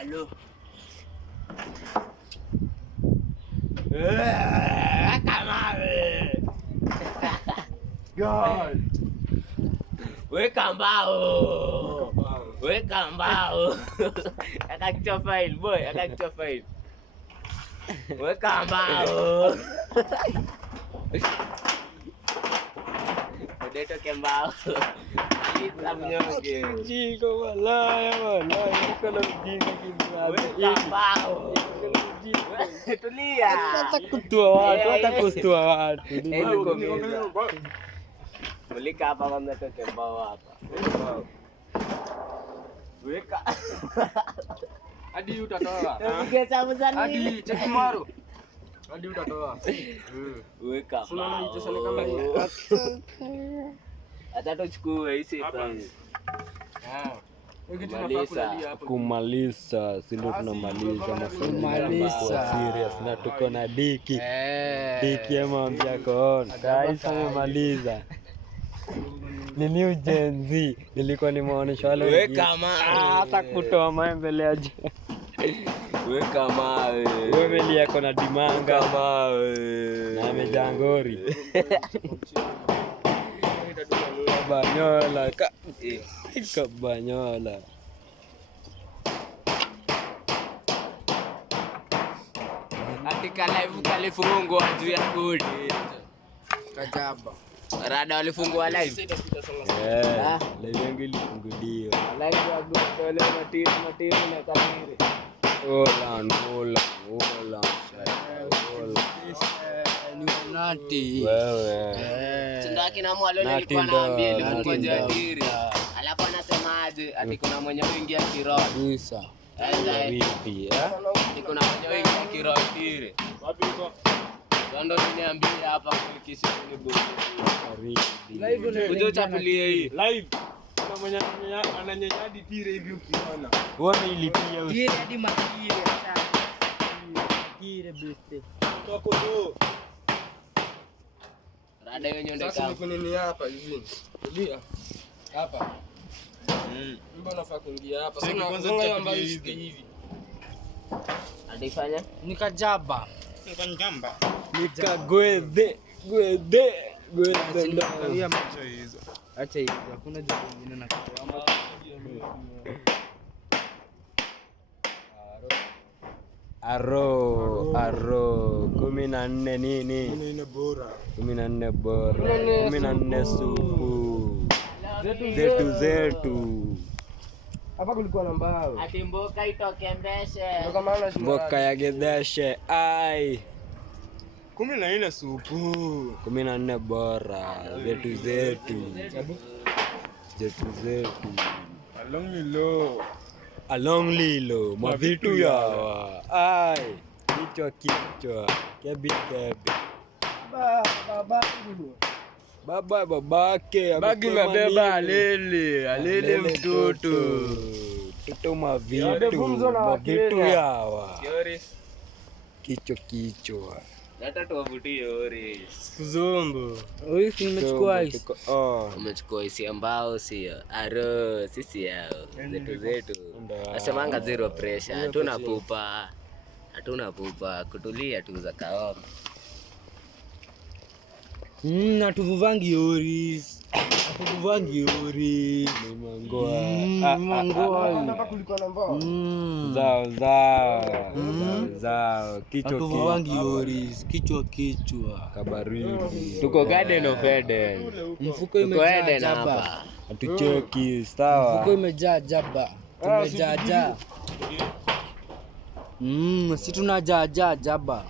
Halo. Kamawe. God. Weka mbao. Weka mbao. Akakichwa file boy, akakichwa file. Weka mbao. Udeto kembao. Kita mnyonge. Jiko walaya. Kalau jiko kimana. Weka mbao. Tulia. Hata kutua watu. Mulika hapa kama mtoke mbao hapa. Weka. Hadi utatoa. Ungeza mzani. Hadi chekimaro. Hadi utatoa. Weka. Unaona hicho sana kama hii. Acha tuchukue hizi kwanza. Kumaliza, si ndio tunamaliza masomo serious na tuko na Diki. Diki amwambia koona. Guys amemaliza. Ni new Gen Z. Nilikuwa nimeonyesha wale weka hata kutoa maembele aje. Weka mawe. Wewe ni yako na dimanga mawe. Na amejangori. Banyola Kabanyola. Atika live kalifungwa juu ya bodi. Kajaba. Rada walifungwa live. Live yangu ilifunguliwa. Live ya goli matiri na kamera. Hola. Ni nati. Wewe. Tunda kina mwalo nilikuwa naambia ilifungwa jadiri. Alafu anasemaje ati kuna mwenye wingi ya kiroho. Kabisa. Vipi Iko na mwenye wingi ya kiroho tire. Wapi uko? Ndio niambie hapa kisi ni bodi. Live ndio chapulie hii. Live. Kuna mwenye ananyanyadi tire hivi ukiona. Wewe ilipia tire hadi matire acha. Tire beste. Toko do. Rada yenyewe ndio sasa niko nini hapa hivi? Tulia. Hapa. Mbona nafaa kuingia hapa? Sasa kwanza ambayo hivi. Alifanya? Nikajaba. Nikajamba. Nikagwede. Ndio macho hizo. Acha hizo. Hakuna jambo lingine na kitu. Aro 14 nini? 14 bora. 14 supu. Zetu. Hapa kulikuwa na mbao. Ati mboka itoke mbeshe. Ndio maana mboka ya gedeshe. Ai. 14 supu. 14 bora. Zetu. Along lilo. Mavitu yawa. Ai. Kichwa. Kebi. Babake bagi mabeba alele mtoto mavitu yawa kichwa hata tuwavutie ore kuzombo wewe umechukua hizi umechukua hizi ambao sio aro sisi yao zetu nasemanga zero pressure hatuna pupa kutulia tu za kaoma na tuvuvangi oris. Mangoa. Hapa kulikuwa na mbao. Zao. Kichwa. Kabaridi. Tuko Garden of Eden. Mfuko imejaa jaba. Hatucheki, sawa. Mfuko imejaa jaba. Tumejaa. Si tunajaa jaba.